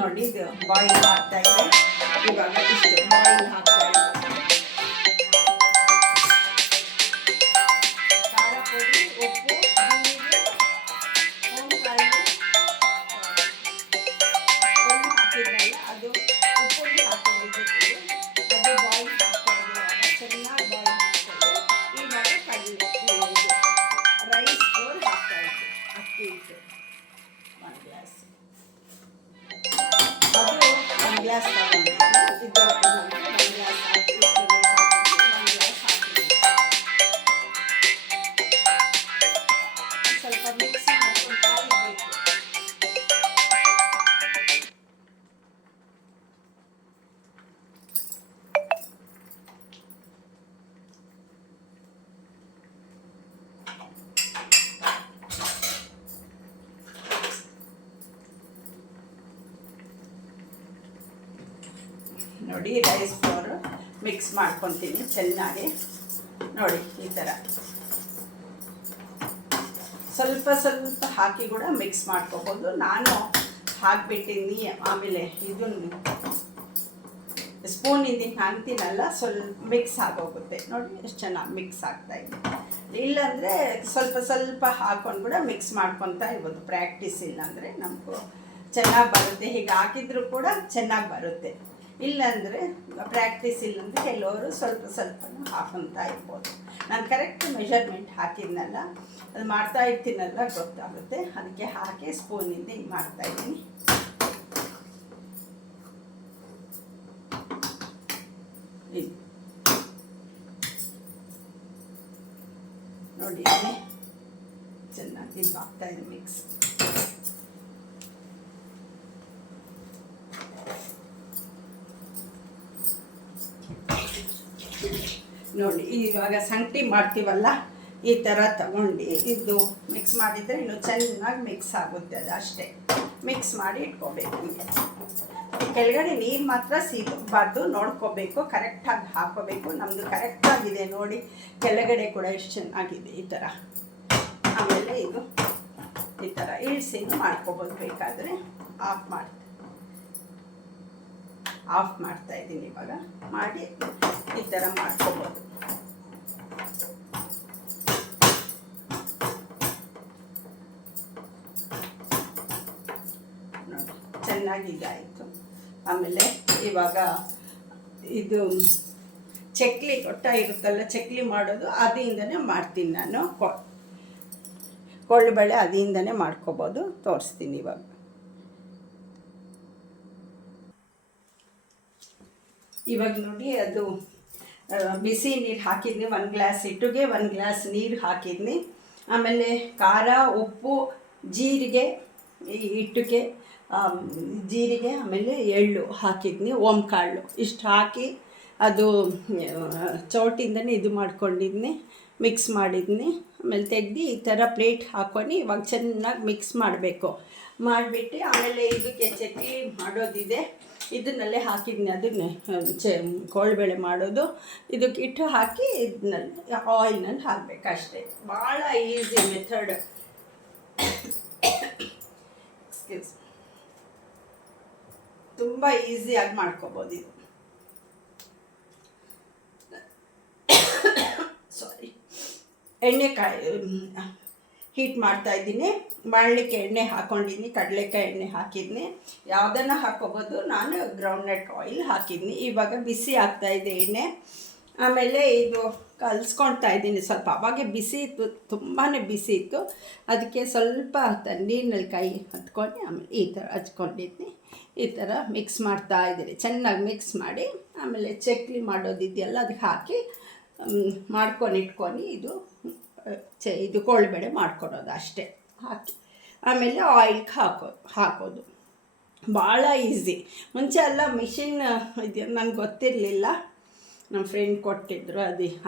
ನೋಡಿ ಇದು ಬಾಯಿಲ್ ಹಾಕ್ತಾ ಇದೆ. ಇವಾಗ ಇಷ್ಟು ಬಾಯಿಲ್ ಹಾಕ್ತಾ ಇದೆ. ಖಾರ ಪುಡಿ, ಉಪ್ಪು, ಜೀರಿಗೆ, ಕಾಳು ಹಾಕಿದ್ರಲ್ಲ ಅದು ಉಪ್ಪಲ್ಲಿ ಹಾಕೊಂಡಿದ್ದಕ್ಕೆ ಅದು ಬಾಯಿಲ್ ಹಾಕ್ತಾ ಇದೆ. ಇವಾಗ ಚೆನ್ನಾಗಿ ಬಾಯಿಲ್ ಹಾಕ್ತಾ ಇದೆ. ಇವಾಗ ಕಡಲೆ ರೈಸ್ ಫ್ಲೋರ್ ಹಾಕ್ತಾ ಇದ್ದೆ, ಅಕ್ಕಿ ಹಿಟ್ಟು 1 ಗ್ಲಾಸ್. ಅದು 1 ಗ್ಲಾಸ್ ತಗೊಂಡಿದ್ದೀನಿ. ಇದು 1 ಗ್ಲಾಸ್ ಹಾಕಿ 1 ಗ್ಲಾಸ್ ಹಾಕಿದ್ದೀನಿ. ಸ್ವಲ್ಪ ಮಿಕ್ಸ್ ಮಾಡ್ಕೊಳ್ತಾ ಇರಬೇಕು. ನೋಡಿ ರೈಸ್ ಫ್ಲೋರ್ ಮಿಕ್ಸ್ ಮಾಡ್ಕೊತೀನಿ ಚೆನ್ನಾಗಿ. ನೋಡಿ ಈ ಥರ ಸ್ವಲ್ಪ ಸ್ವಲ್ಪ ಹಾಕಿ ಕೂಡ ಮಿಕ್ಸ್ ಮಾಡ್ಕೋಬೋದು. ನಾನು ಹಾಕಿಬಿಟ್ಟಿನಿ. ಆಮೇಲೆ ಇದನ್ನು ಸ್ಪೂನಿಂದ ಹಾಕ್ತೀನಲ್ಲ ಸ್ವಲ್ಪ ಮಿಕ್ಸ್ ಆಗೋಗುತ್ತೆ. ನೋಡಿ ಎಷ್ಟು ಚೆನ್ನಾಗಿ ಮಿಕ್ಸ್ ಆಗ್ತಾಯಿದೆ. ಇಲ್ಲಾಂದರೆ ಸ್ವಲ್ಪ ಸ್ವಲ್ಪ ಹಾಕ್ಕೊಂಡು ಕೂಡ ಮಿಕ್ಸ್ ಮಾಡ್ಕೊತಾ ಇರ್ಬೋದು. ಪ್ರಾಕ್ಟೀಸ್ ಇಲ್ಲಾಂದರೆ ನಮಗೂ ಚೆನ್ನಾಗಿ ಬರುತ್ತೆ. ಹೀಗೆ ಹಾಕಿದರೂ ಕೂಡ ಚೆನ್ನಾಗಿ ಬರುತ್ತೆ. ಇಲ್ಲಾಂದರೆ ಪ್ರಾಕ್ಟೀಸ್ ಇಲ್ಲಾಂದರೆ ಕೆಲವರು ಸ್ವಲ್ಪ ಸ್ವಲ್ಪನೂ ಹಾಕೊತಾ ಇರ್ಬೋದು. ನಾನು ಕರೆಕ್ಟ್ ಮೆಷರ್ಮೆಂಟ್ ಹಾಕಿದ್ನಲ್ಲ, ಅದು ಮಾಡ್ತಾ ಇರ್ತೀನಲ್ಲ ಗೊತ್ತಾಗುತ್ತೆ. ಅದಕ್ಕೆ ಹಾಕಿ ಸ್ಪೂನಿಂದ ಹಿಂಗೆ ಮಾಡ್ತಾಯಿದ್ದೀನಿ. ಇದು ನೋಡಿ ಚೆನ್ನಾಗಿ ಇದು ಆಗ್ತಾಯಿದೆ ಮಿಕ್ಸ್. ನೋಡಿ ಇವಾಗ ಸಂಗಟಿ ಮಾಡ್ತೀವಲ್ಲ ಈ ಥರ ತಗೊಂಡು ಇದು ಮಿಕ್ಸ್ ಮಾಡಿದರೆ ಇನ್ನೂ ಚೆನ್ನಾಗಿ ಮಿಕ್ಸ್ ಆಗುತ್ತೆ. ಅದು ಅಷ್ಟೇ ಮಿಕ್ಸ್ ಮಾಡಿ ಇಟ್ಕೋಬೇಕು. ಕೆಳಗಡೆ ನೀರು ಮಾತ್ರ ಸೀದಬಾರ್ದು, ನೋಡ್ಕೋಬೇಕು, ಕರೆಕ್ಟಾಗಿ ಹಾಕೋಬೇಕು. ನಮ್ಮದು ಕರೆಕ್ಟಾಗಿದೆ ನೋಡಿ, ಕೆಳಗಡೆ ಕೂಡ ಎಷ್ಟು ಚೆನ್ನಾಗಿದೆ ಈ ಥರ. ಆಮೇಲೆ ಇದು ಈ ಥರ ಇಳಿಸಿನೂ ಮಾಡ್ಕೋಬೋದು. ಬೇಕಾದರೆ ಆಫ್ ಮಾಡ್ತಾ ಇದ್ದೀನಿ. ಇವಾಗ ಮಾಡಿ ಈ ಥರ ಮಾಡ್ಕೋಬೋದು. ನೋಡಿ ಚೆನ್ನಾಗಿ ಇದಾಯಿತು. ಆಮೇಲೆ ಇವಾಗ ಇದು ಚಕ್ಲಿ ಕೊಟ್ಟ ಇರುತ್ತಲ್ಲ, ಚಕ್ಲಿ ಮಾಡೋದು ಅದರಿಂದನೇ ಮಾಡ್ತೀನಿ ನಾನು. ಕೋಳಿಬೇಳೆ ಅದರಿಂದನೇ ಮಾಡ್ಕೋಬೋದು. ತೋರಿಸ್ತೀನಿ ಇವಾಗ. ಇವಾಗ ನೋಡಿ ಅದು ಬಿಸಿ ನೀರು ಹಾಕಿದ್ನಿ. 1 ಗ್ಲಾಸ್ ಹಿಟ್ಟಿಗೆ 1 ಗ್ಲಾಸ್ ನೀರು ಹಾಕಿದ್ನಿ. ಆಮೇಲೆ ಖಾರ, ಉಪ್ಪು, ಜೀರಿಗೆ, ಹಿಟ್ಟಿಗೆ ಜೀರಿಗೆ, ಆಮೇಲೆ ಎಳ್ಳು ಹಾಕಿದ್ನಿ, ಓಂಕಾಳು ಇಷ್ಟು ಹಾಕಿ ಅದು ಚೌಟಿಂದನೇ ಇದು ಮಾಡ್ಕೊಂಡಿದ್ನಿ, ಮಿಕ್ಸ್ ಮಾಡಿದ್ನಿ. ಆಮೇಲೆ ತೆಗ್ದು ಈ ಥರ ಪ್ಲೇಟ್ ಹಾಕ್ಕೊಂಡು ಇವಾಗ ಚೆನ್ನಾಗಿ ಮಿಕ್ಸ್ ಮಾಡಬೇಕು. ಮಾಡಿಬಿಟ್ಟು ಆಮೇಲೆ ಇದಕ್ಕೆ ಚಟ್ನಿ ಮಾಡೋದಿದೆ, ಇದನ್ನಲ್ಲೇ ಹಾಕಿದ್ನಿ. ಅದನ್ನೇ ಕೋಳಿಬೇಳೆ ಮಾಡೋದು. ಇದಕ್ಕೆ ಹಿಟ್ಟು ಹಾಕಿ ಇದನ್ನಲ್ಲಿ ಆಯಿಲ್ನಲ್ಲಿ ಹಾಕಬೇಕು ಅಷ್ಟೇ. ಭಾಳ ಈಸಿ ಮೆಥಡ್. ಎಕ್ಸ್ಕ್ಯೂಸ್, ತುಂಬ ಈಸಿಯಾಗಿ ಮಾಡ್ಕೋಬೋದು ಇದು. ಸಾರಿ, ಎಣ್ಣೆಕಾಯಿ ಹೀಟ್ ಮಾಡ್ತಾಯಿದ್ದೀನಿ. ಮಾಡಲಿಕ್ಕೆ ಎಣ್ಣೆ ಹಾಕ್ಕೊಂಡಿದ್ದೀನಿ, ಕಡಲೆಕಾಯಿ ಎಣ್ಣೆ ಹಾಕಿದ್ದೀನಿ. ಯಾವುದನ್ನು ಹಾಕ್ಕೋಬೋದು. ನಾನು ಗ್ರೌಂಡ್ನಟ್ ಆಯಿಲ್ ಹಾಕಿದ್ದೀನಿ. ಇವಾಗ ಬಿಸಿ ಆಗ್ತಾಯಿದೆ ಎಣ್ಣೆ. ಆಮೇಲೆ ಇದು ಕಲಿಸ್ಕೊಳ್ತಾ ಇದ್ದೀನಿ ಸ್ವಲ್ಪ. ಅವಾಗೆ ಬಿಸಿ ಇತ್ತು, ತುಂಬಾ ಬಿಸಿ ಇತ್ತು. ಅದಕ್ಕೆ ಸ್ವಲ್ಪ ನೀರಿನಲ್ಲಿ ಕೈ ಹತ್ಕೊಂಡು ಆಮೇಲೆ ಈ ಥರ ಹಚ್ಕೊಂಡಿದ್ದೀನಿ. ಈ ಥರ ಮಿಕ್ಸ್ ಮಾಡ್ತಾ ಇದ್ದೀನಿ. ಚೆನ್ನಾಗಿ ಮಿಕ್ಸ್ ಮಾಡಿ ಆಮೇಲೆ ಚಕ್ಲಿ ಮಾಡೋದಿದೆಯಲ್ಲ ಅದಕ್ಕೆ ಹಾಕಿ ಮಾಡ್ಕೊಂಡು ಇದು ಇದು ಕೋಳಿಬೇಳೆ ಮಾಡ್ಕೊಡೋದು ಅಷ್ಟೇ. ಹಾಕಿ ಆಮೇಲೆ ಆಯಿಲ್ಗೆ ಹಾಕೋದು. ಭಾಳ ಈಸಿ. ಮುಂಚೆ ಎಲ್ಲ ಮಿಷಿನ್ ಇದು ನನಗೆ ಗೊತ್ತಿರಲಿಲ್ಲ. ನಮ್ಮ ಫ್ರೆಂಡ್ ಕೊಟ್ಟಿದ್ದರು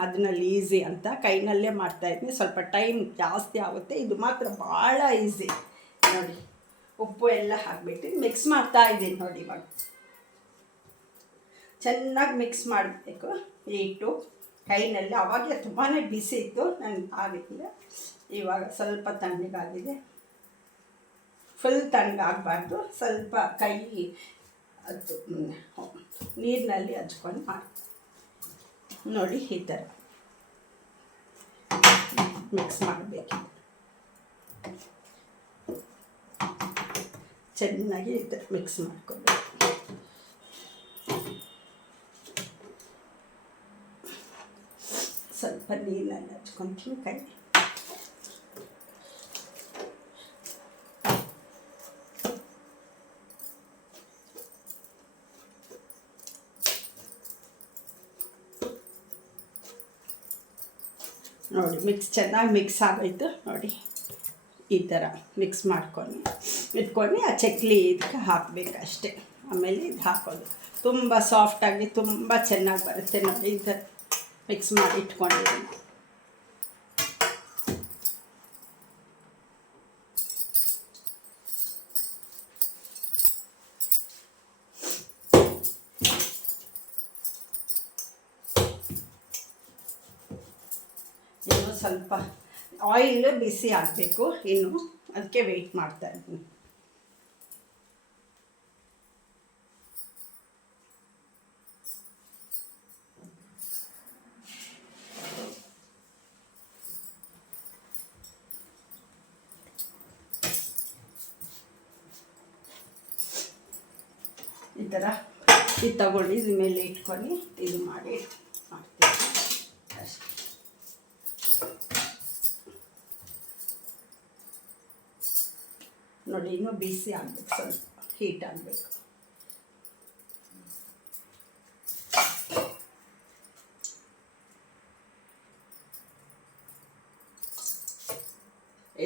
ಅದನ್ನಲ್ಲಿ ಈಸಿ ಅಂತ. ಕೈನಲ್ಲೇ ಮಾಡ್ತಾಯಿದ್ನಿ. ಸ್ವಲ್ಪ ಟೈಮ್ ಜಾಸ್ತಿ ಆಗುತ್ತೆ. ಇದು ಮಾತ್ರ ಭಾಳ ಈಸಿ. ನೋಡಿ ಉಪ್ಪು ಎಲ್ಲ ಹಾಕಿಬಿಟ್ಟು ಮಿಕ್ಸ್ ಮಾಡ್ತಾಯಿದ್ದೀನಿ. ನೋಡಿ ಇವಾಗ ಚೆನ್ನಾಗಿ ಮಿಕ್ಸ್ ಮಾಡಬೇಕು ಈ ಹಿಟ್ಟು ಕೈನಲ್ಲಿ. ಅವಾಗೆ ತುಂಬಾ ಬಿಸಿ ಇತ್ತು, ನನಗೆ ಆಗಿಲ್ಲ. ಇವಾಗ ಸ್ವಲ್ಪ ತಣ್ಣಗಾಗಿದೆ. ಫುಲ್ ತಣ್ಣಗಾಗಬಾರ್ದು, ಸ್ವಲ್ಪ ಕೈ ಅದು ನೀರಿನಲ್ಲಿ ಹಚ್ಕೊಂಡು ಮಾಡಿ ನೋಡಿ. ಈ ಥರ ಮಿಕ್ಸ್ ಮಾಡಬೇಕು, ಚೆನ್ನಾಗಿ ಈ ಥರ ಮಿಕ್ಸ್ ಮಾಡ್ಕೊಬೇಕು. ಸ್ವಲ್ಪ ನೀರಿನಲ್ಲಿ ಹಚ್ಕೊತೀನಿ ಕೈ. ನೋಡಿ ಚೆನ್ನಾಗಿ ಮಿಕ್ಸ್ ಆಗೋಯ್ತು ನೋಡಿ. ಈ ಥರ ಮಿಕ್ಸ್ ಇಟ್ಕೊಂಡು ಆ ಚಕ್ಲಿ ಇದಕ್ಕೆ ಹಾಕಬೇಕು ಅಷ್ಟೇ. ಆಮೇಲೆ ಇದು ಹಾಕೋದು ತುಂಬ ಸಾಫ್ಟಾಗಿ ತುಂಬ ಚೆನ್ನಾಗಿ ಬರುತ್ತೆ ನೋಡಿ. ಈ ಥರ ಮಿಕ್ಸ್ ಮಾಡಿ ಇಟ್ಕೊಂಡಿದ್ದೀನಿ. ಇನ್ನು ಸ್ವಲ್ಪ ಆಯಿಲ್ ಬಿಸಿ ಆಗಬೇಕು, ಇನ್ನು ಅದಕ್ಕೆ ವೆಯ್ಟ್ ಮಾಡ್ತಾ ಇದ್ದೀನಿ. ಈ ಥರ ಇದು ತಗೊಂಡು ಇದ್ರ ಮೇಲೆ ಇಟ್ಕೊಂಡು ಇದು ಮಾಡ್ತೀನಿ ಅಷ್ಟೇ. ನೋಡಿ ಇನ್ನೂ ಬಿಸಿ ಆಗಬೇಕು, ಸ್ವಲ್ಪ ಹೀಟ್ ಆಗಬೇಕು.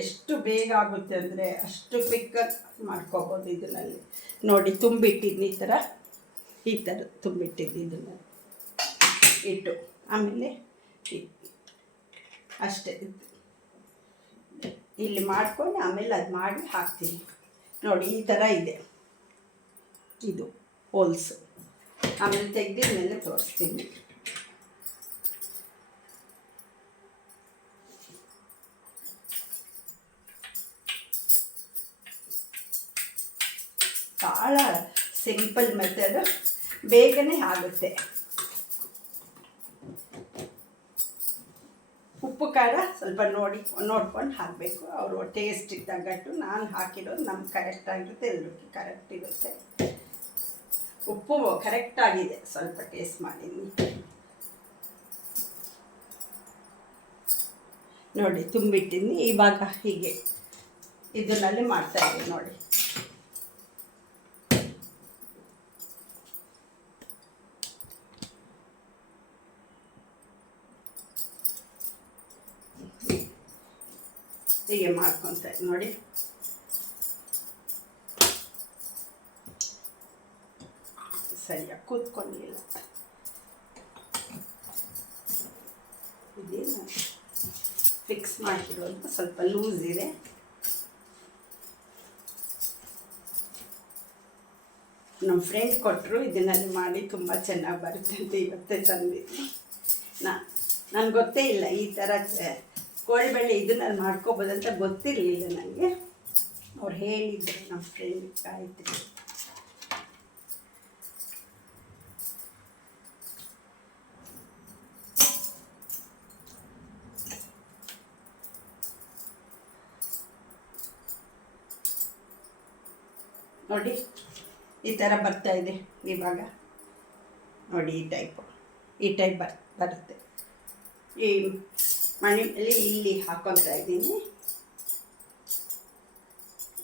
ಎಷ್ಟು ಬೇಗ ಆಗುತ್ತೆ ಅಂದರೆ ಅಷ್ಟು ಕ್ವಿಕ್ಕಾಗಿ ಮಾಡ್ಕೋಬೋದು ಇದರಲ್ಲಿ. ನೋಡಿ ತುಂಬಿಟ್ಟಿದ್ದು ಈ ಥರ ತುಂಬಿಟ್ಟಿದ್ದು ಇದನ್ನು ಇಟ್ಟು ಆಮೇಲೆ ಅಷ್ಟೇ ಇಲ್ಲಿ ಮಾಡ್ಕೊಂಡು ಆಮೇಲೆ ಅದು ಮಾಡಿ ಹಾಕ್ತೀನಿ ನೋಡಿ. ಈ ಥರ ಇದೆ ಇದು ಹೋಲ್ಸು. ಆಮೇಲೆ ತೆಗೆದಿದ ಮೇಲೆ ತೋರಿಸ್ತೀನಿ. ಭಾಳ ಸಿಂಪಲ್ ಮೆಥಡು, ಬೇಗನೆ ಆಗುತ್ತೆ. ಉಪ್ಪು ಖಾರ ಸ್ವಲ್ಪ ನೋಡ್ಕೊಂಡು ಹಾಕಬೇಕು, ಅವರು ಟೇಸ್ಟ್ ತగ్గಟ್ಟು. ನಾನು ಹಾಕಿರೋದು ನಮ್ಗೆ ಕರೆಕ್ಟಾಗಿರುತ್ತೆ, ಎಲ್ಲರಿಗೂ ಕರೆಕ್ಟ್ ಇರುತ್ತೆ. ಉಪ್ಪು ಕರೆಕ್ಟಾಗಿದೆ, ಸ್ವಲ್ಪ ಟೇಸ್ಟ್ ಮಾಡಿದ್ದೀನಿ ನೋಡಿ. ತುಂಬಿಟ್ಟಿದ್ದೀನಿ. ಇವಾಗ ಹೀಗೆ ಇದರಲ್ಲಿ ಮಾಡ್ತಾಯಿದ್ದೀನಿ ನೋಡಿ. ಹೀಗೆ ಮಾಡ್ಕೊತ ನೋಡಿ. ಸರಿಯಾಗಿ ಕೂತ್ಕೊಂಡಿಲ್ಲ. ಇದೇನು ಫಿಕ್ಸ್ ಮಾಡಿರೋದು ಸ್ವಲ್ಪ ಲೂಸ್ ಇದೆ. ನಮ್ಮ ಫ್ರೆಂಡ್ ಕೊಟ್ಟರು, ಇದನ್ನಲ್ಲಿ ಮಾಡಿ ತುಂಬ ಚೆನ್ನಾಗಿ ಬರುತ್ತೆ ಅಂತ ಇವತ್ತೇ ತಂದಿದ್ದೀನಿ. ನನಗೆ ಗೊತ್ತೇ ಇಲ್ಲ ಈ ಥರ ಕೋಳಿಬಳ್ಳಿ ಇದನ್ನಲ್ಲಿ ಮಾಡ್ಕೋಬೋದಂತ ಗೊತ್ತಿರಲಿಲ್ಲ ನನಗೆ. ಅವ್ರು ಹೇಳಿದ್ರು ನಮ್ಮ ಫ್ರೆಂಡ್ ಗಾಯತ್ರಿ. ನೋಡಿ ಈ ಥರ ಬರ್ತಾಯಿದೆ ಇವಾಗ ನೋಡಿ. ಈ ಟೈಪ್ ಬರುತ್ತೆ. ಈ ಮಣೆಯಲ್ಲಿ ಇಲ್ಲಿ ಹಾಕೊತಾ ಇದ್ದೀನಿ.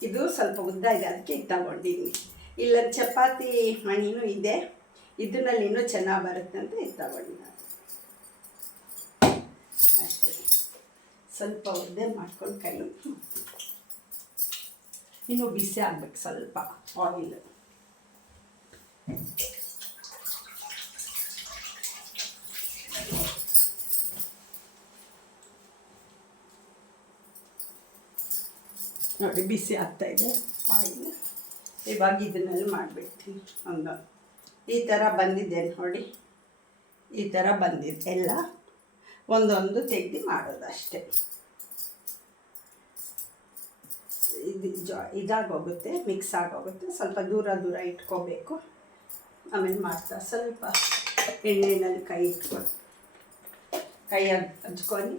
ಇದು ಸ್ವಲ್ಪ ಉದ್ದ ಇದೆ, ಅದಕ್ಕೆ ಇದು ತಗೊಂಡಿದ್ದೀನಿ. ಇಲ್ಲ ಚಪಾತಿ ಮಣಿನೂ ಇದೆ, ಇದರಲ್ಲಿ ಇನ್ನೂ ಚೆನ್ನಾಗಿ ಬರುತ್ತೆ ಅಂತ ಇದು ತಗೊಂಡಿದ್ದೀನಿ ಅಷ್ಟೇ. ಸ್ವಲ್ಪ ಒದ್ದೆ ಮಾಡ್ಕೊಂಡು ಕೈ ಇನ್ನೂ ಬಿಸಿ ಆಗಬೇಕು ಸ್ವಲ್ಪ ಆಯಿಲ್. ನೋಡಿ ಬಿಸಿ ಆಗ್ತಾಯಿದೆ ಆಯಿಲ್. ಇವಾಗ ಇದನ್ನೆಲ್ಲ ಮಾಡಿಬಿಡ್ತೀನಿ. ಈ ಥರ ಬಂದಿದೆ ನೋಡಿ, ಈ ಥರ ಬಂದಿದೆ. ಎಲ್ಲ ಒಂದೊಂದು ತೆಗೆದು ಮಾಡೋದು ಅಷ್ಟೇ. ಇದಾಗೋಗುತ್ತೆ, ಮಿಕ್ಸ್ ಆಗೋಗುತ್ತೆ. ಸ್ವಲ್ಪ ದೂರ ದೂರ ಇಟ್ಕೋಬೇಕು. ಆಮೇಲೆ ಮಾಡ್ತಾ ಸ್ವಲ್ಪ ಎಣ್ಣೆಯಲ್ಲಿ ಕೈ ಇಟ್ಕೊಂಡು ಕೈ ಹಚ್ಕೊಂಡು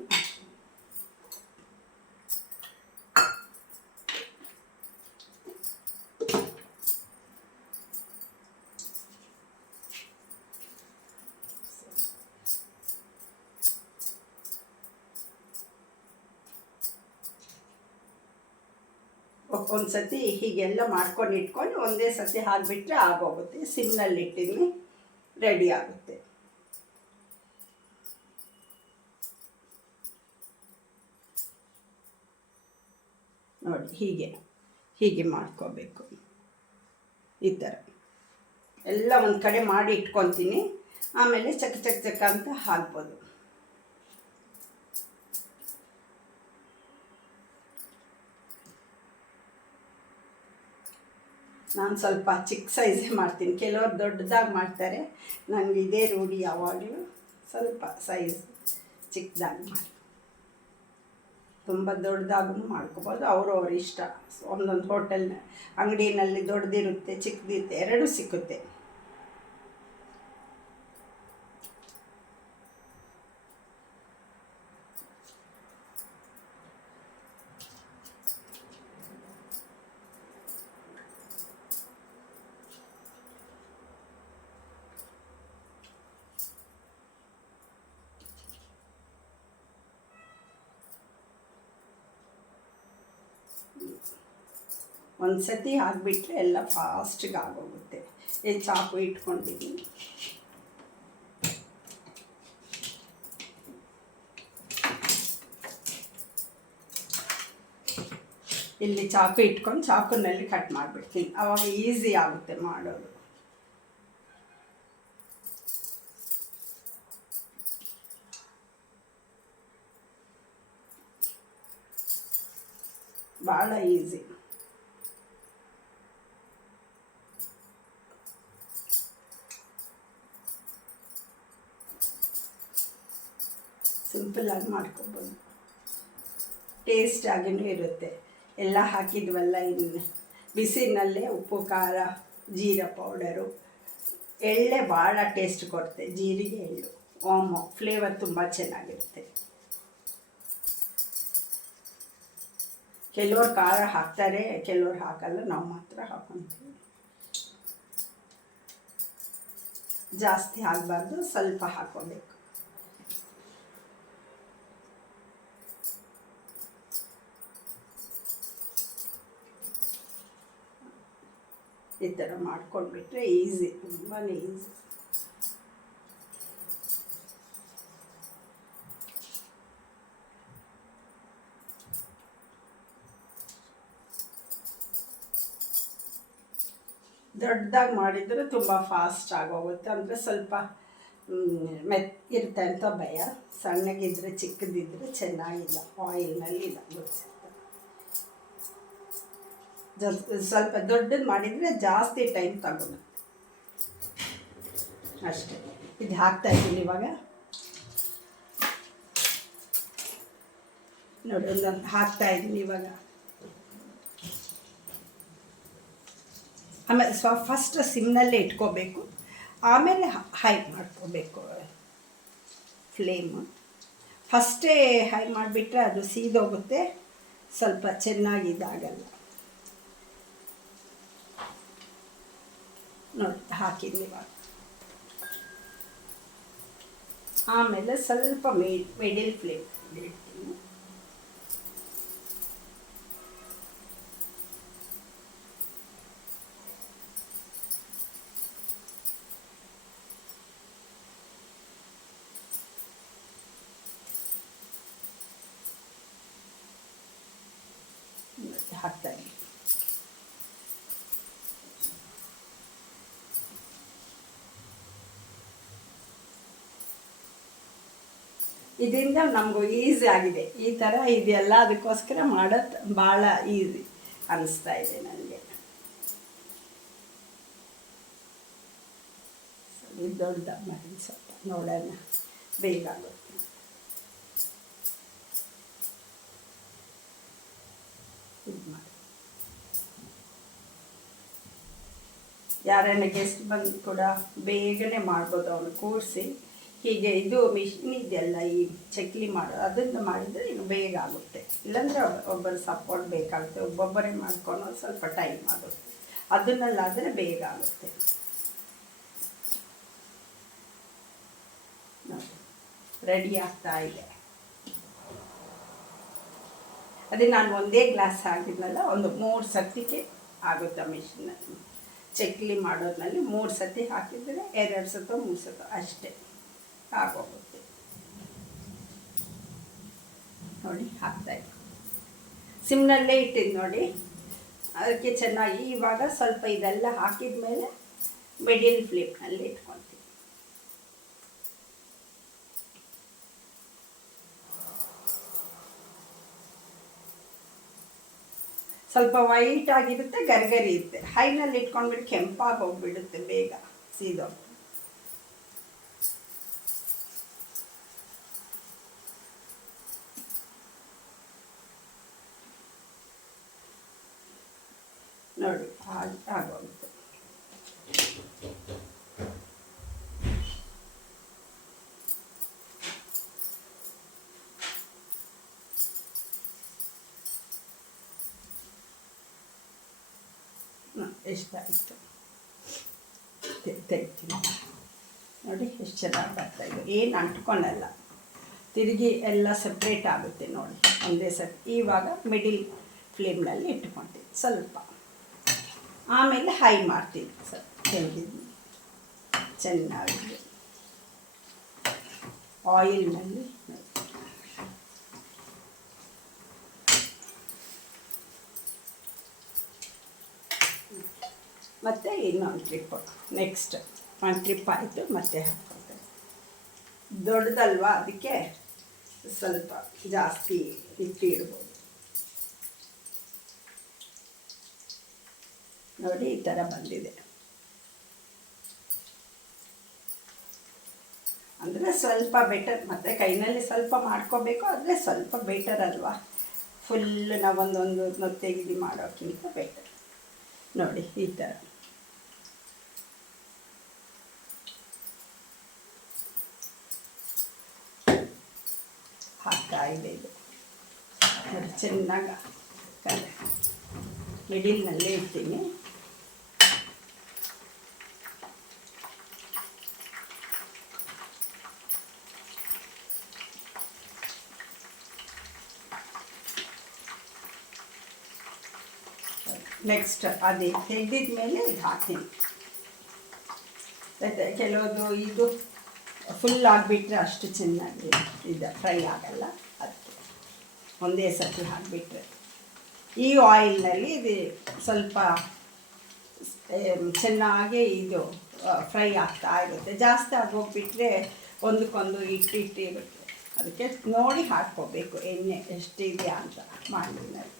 ಒಂದು ಸತಿ ಹೀಗೆಲ್ಲ ಮಾಡ್ಕೊಂಡು ಇಟ್ಕೊಂಡು ಒಂದೇ ಸತಿ ಹಾಕಿಬಿಟ್ರೆ ಆಗೋಗುತ್ತೆ. ಸಿಮ್ನಲ್ಲಿ ಇಟ್ಟಿದ್ದೀನಿ, ರೆಡಿ ಆಗುತ್ತೆ. ನೋಡಿ ಹೀಗೆ ಮಾಡ್ಕೋಬೇಕು. ಈ ಥರ ಎಲ್ಲ ಒಂದು ಕಡೆ ಮಾಡಿ ಇಟ್ಕೊತೀನಿ. ಆಮೇಲೆ ಚಕ್ ಚಕ್ ಚಕ್ ಅಂತ ಹಾಕ್ಬೋದು. ನಾನು ಸ್ವಲ್ಪ ಚಿಕ್ಕ ಸೈಜೇ ಮಾಡ್ತೀನಿ, ಕೆಲವರು ದೊಡ್ಡದಾಗಿ ಮಾಡ್ತಾರೆ. ನನಗೆ ಇದೇ ರೂಢಿ, ಯಾವಾಗಲೂ ಸ್ವಲ್ಪ ಸೈಜ್ ಚಿಕ್ಕದಾಗಿ ಮಾಡಿ. ತುಂಬ ದೊಡ್ಡದಾಗೂ ಮಾಡ್ಕೋಬೋದು, ಅವ್ರವ್ರ ಇಷ್ಟ. ಒಂದೊಂದು ಹೋಟೆಲ್ ಅಂಗಡಿನಲ್ಲಿ ದೊಡ್ಡದಿರುತ್ತೆ, ಚಿಕ್ಕದಿರುತ್ತೆ, ಎರಡೂ ಸಿಕ್ಕುತ್ತೆ. ಒಂದು ಸತಿ ಹಾಕಿಬಿಟ್ರೆ ಎಲ್ಲ ಫಾಸ್ಟಿಗೆ ಆಗೋಗುತ್ತೆ. ಚಾಕು ಇಟ್ಕೊಂಡಿದ್ದೀನಿ. ಇಲ್ಲಿ ಚಾಕು ಇಟ್ಕೊಂಡು ಚಾಕುನಲ್ಲಿ ಕಟ್ ಮಾಡಿಬಿಡ್ತೀನಿ, ಆವಾಗ ಈಸಿ ಆಗುತ್ತೆ ಮಾಡೋದು. ಭಾಳ ಈಸಿ. ಸಿಂಪಲ್ಲಾಗಿ ಮಾಡ್ಕೊಬೋದು, ಟೇಸ್ಟಾಗಿಯೂ ಇರುತ್ತೆ. ಎಲ್ಲ ಹಾಕಿದ್ವಲ್ಲ, ಇನ್ನು ಬಿಸಿನಲ್ಲೇ ಉಪ್ಪು, ಖಾರ, ಜೀರಾ ಪೌಡರು, ಎಳ್ಳೆ ಭಾಳ ಟೇಸ್ಟ್ ಕೊಡುತ್ತೆ. ಜೀರಿಗೆ, ಎಳ್ಳು, ಓಮೋ ಫ್ಲೇವರ್ ತುಂಬ ಚೆನ್ನಾಗಿರುತ್ತೆ. ಕೆಲವ್ರು ಖಾರ ಹಾಕ್ತಾರೆ, ಕೆಲವ್ರು ಹಾಕಲ್ಲ. ನಾವು ಮಾತ್ರ ಹಾಕೊತೀವಿ. ಜಾಸ್ತಿ ಹಾಕಬಾರ್ದು, ಸ್ವಲ್ಪ ಹಾಕೋಬೇಕು. ಈ ಥರ ಮಾಡ್ಕೊಂಡ್ಬಿಟ್ರೆ ಈಸಿ, ತುಂಬಾ ಈಸಿ. ದೊಡ್ಡದಾಗಿ ಮಾಡಿದರೆ ತುಂಬ ಫಾಸ್ಟ್ ಆಗೋಗುತ್ತೆ. ಅಂದರೆ ಸ್ವಲ್ಪ ಮೆತ್ತಿರುತ್ತೆ ಅಂತ ಭಯ. ಸಣ್ಣಗಿದ್ರೆ, ಚಿಕ್ಕದಿದ್ದರೆ ಚೆನ್ನಾಗಿಲ್ಲ, ಆಯಿಲ್ನಲ್ಲಿ ಇಲ್ಲ ಗೊತ್ತಿರುತ್ತೆ. ಸ್ವಲ್ಪ ದೊಡ್ಡದು ಮಾಡಿದರೆ ಜಾಸ್ತಿ ಟೈಮ್ ತಗೊಳುತ್ತೆ ಅಷ್ಟೇ. ಇದು ಹಾಕ್ತಾಯಿದ್ದೀನಿ ಇವಾಗ. ನೋಡಿ, ಒಂದೊಂದು ಹಾಕ್ತಾಯಿದ್ದೀನಿ ಇವಾಗ. ಆಮೇಲೆ ಫಸ್ಟ್ ಸಿಮ್ನಲ್ಲೇ ಇಟ್ಕೋಬೇಕು, ಆಮೇಲೆ ಹೈ ಮಾಡ್ಕೋಬೇಕು ಫ್ಲೇಮ್. ಫಸ್ಟೇ ಹೈ ಮಾಡಿಬಿಟ್ರೆ ಅದು ಸೀದೋಗುತ್ತೆ, ಸ್ವಲ್ಪ ಚೆನ್ನಾಗಿದ್ದಾಗಲ್ಲ. ನೋಡಿ ಹಾಕಿದ್ನಿ ಇವಾಗ. ಆಮೇಲೆ ಸ್ವಲ್ಪ ಮಿಡಿಲ್ ಫ್ಲೇಮ್ ಇಡ್ತೀನಿ. ಹಾಕ್ತಾಯಿದ್ದೀನಿ. ಇದರಿಂದ ನಮಗೂ ಈಸಿ ಆಗಿದೆ. ಈ ಥರ ಇದೆಲ್ಲ ಅದಕ್ಕೋಸ್ಕರ ಮಾಡೋದು ಭಾಳ ಈಸಿ ಅನ್ನಿಸ್ತಾ ಇದೆ ನನಗೆ. ದೊಡ್ಡ ಮಾಡಿ ಸ್ವಲ್ಪ ನೋಡೋಣ, ಬೇಗ ಆಗುತ್ತೆ. ಇದು ಮಾಡಿ ಯಾರನ್ನ ಗೆಸ್ಟ್ ಬಂದು ಕೂಡ ಬೇಗನೆ ಮಾಡ್ಬೋದು ಅವನು ಕೂರಿಸಿ. ಹೀಗೆ ಇದು ಮಿಷಿನ್ ಇದೆಯಲ್ಲ ಈ ಚಕ್ಲಿ ಮಾಡೋದು, ಅದನ್ನು ಮಾಡಿದರೆ ಈಗ ಬೇಗ ಆಗುತ್ತೆ. ಇಲ್ಲಾಂದರೆ ಒಬ್ಬರು ಸಪೋರ್ಟ್ ಬೇಕಾಗುತ್ತೆ, ಒಬ್ಬೊಬ್ಬರೇ ಮಾಡ್ಕೊಂಡು ಸ್ವಲ್ಪ ಟೈಮ್ ಆಗುತ್ತೆ. ಅದನ್ನಲ್ಲಾದರೆ ಬೇಗ ಆಗುತ್ತೆ. ನೋಡಿ ರೆಡಿ ಆಗ್ತಾ ಇದೆ. ಅದೇ ನಾನು ಒಂದೇ ಗ್ಲಾಸ್ ಹಾಕಿದ್ನಲ್ಲ, ಒಂದು 3 ಸತಿಗೆ ಆಗುತ್ತೆ ಮಿಷಿನಲ್ಲಿ. ಚಕ್ಲಿ ಮಾಡೋದ್ರಲ್ಲಿ 3 ಸತಿ ಹಾಕಿದರೆ 2 ಸತ 3 ಸತ ಅಷ್ಟೇ ಆಗೋಗುತ್ತೆ. ನೋಡಿ ಹಾಕ್ತಾಯಿದ್ದೆ, ಸಿಮ್ನಲ್ಲೇ ಇಟ್ಟಿದ್ದು ನೋಡಿ. ಅದಕ್ಕೆ ಚೆನ್ನಾಗಿ ಇವಾಗ ಸ್ವಲ್ಪ ಇದೆಲ್ಲ ಹಾಕಿದ ಮೇಲೆ ಮಿಡಿಲ್ ಫ್ಲೇಮ್ನಲ್ಲಿ ಇಟ್ಕೊಳ್ತೀನಿ. ಸ್ವಲ್ಪ ವೈಟ್ ಆಗಿರುತ್ತೆ, ಗರಿಗರಿ ಇರುತ್ತೆ. ಹೈನಲ್ಲಿ ಇಟ್ಕೊಂಡ್ಬಿಟ್ಟು ಕೆಂಪಾಗಿ ಹೋಗ್ಬಿಡುತ್ತೆ, ಬೇಗ ಸೀದೋಗ್ತದೆ. ನೋಡಿ ಆಗೋಗುತ್ತೆ. ಎಷ್ಟಾಯಿತು ತೆಗ್ತೀನಿ ನೋಡಿ, ಎಷ್ಟು ಚೆನ್ನಾಗಿ ಬರ್ತಾಯಿದೆ. ಏನು ಅಂಟ್ಕೊಳಲ್ಲ, ತಿರುಗಿ ಎಲ್ಲ ಸಪ್ರೇಟ್ ಆಗುತ್ತೆ ನೋಡಿ ಒಂದೇ ಸರಿ. ಇವಾಗ ಮಿಡಿಲ್ ಫ್ಲೇಮ್ನಲ್ಲಿ ಇಟ್ಕೊಳ್ತೀನಿ ಸ್ವಲ್ಪ, ಆಮೇಲೆ ಹೈ ಮಾಡ್ತೀನಿ. ಸ್ವಲ್ಪ ತೆಗೆದು ಚೆನ್ನಾಗಿ ಆಯಿಲ್ನಲ್ಲಿ ಮತ್ತು ಇನ್ನೊಂದು ಟ್ರಿಪ್, ನೆಕ್ಸ್ಟ್ ಒಂದು ಟ್ರಿಪ್ ಆಯಿತು, ಮತ್ತೆ ಹಾಕ್ಕೊಳ್ತೇನೆ. ದೊಡ್ಡದಲ್ವಾ, ಅದಕ್ಕೆ ಸ್ವಲ್ಪ ಜಾಸ್ತಿ ಇಡ್ಬೋದು. ನೋಡಿ ಈ ಥರ ಬಂದಿದೆ. ಅಂದರೆ ಸ್ವಲ್ಪ ಬೆಟರ್, ಮತ್ತು ಕೈನಲ್ಲಿ ಸ್ವಲ್ಪ ಮಾಡ್ಕೋಬೇಕು, ಆದರೆ ಸ್ವಲ್ಪ ಬೆಟರ್ ಅಲ್ವಾ. ಫುಲ್ ನಾವೊಂದೊಂದು ತೆಗೆದು ಮಾಡೋಕ್ಕಿಂತ ಬೆಟರ್. ನೋಡಿ ಈ ಥರ ಹಾಕ್ತಾ ಇದೆ. ಇದು ನೋಡಿ ಚೆನ್ನಾಗಿ ಮಿಡಿಲ್ನಲ್ಲೇ ಇಡ್ತೀನಿ. ನೆಕ್ಸ್ಟ್ ಅದೇ ತೆಗೆದಿದ ಮೇಲೆ ಇದು ಹಾಕ್ತೀನಿ. ಮತ್ತು ಕೆಲವೊಂದು ಇದು ಫುಲ್ ಆಗಿಬಿಟ್ರೆ ಅಷ್ಟು ಚೆನ್ನಾಗಿ ಇದು ಫ್ರೈ ಆಗಲ್ಲ, ಅದಕ್ಕೆ ಒಂದೇ ಸರ್ತಿ ಹಾಕಿಬಿಟ್ರೆ. ಈ ಆಯಿಲ್ನಲ್ಲಿ ಇದು ಸ್ವಲ್ಪ ಚೆನ್ನಾಗಿ ಇದು ಫ್ರೈ ಆಗ್ತಾ ಇರುತ್ತೆ. ಜಾಸ್ತಿ ಆಗೋಗ್ಬಿಟ್ರೆ ಒಂದಕ್ಕೊಂದು ಇಟ್ಟಿರುತ್ತೆ. ಅದಕ್ಕೆ ನೋಡಿ ಹಾಕ್ಕೋಬೇಕು ಎಣ್ಣೆ ಎಷ್ಟಿದೆಯಾ ಅಂತ ಮಾಡಿದ್ಮೇಲೆ.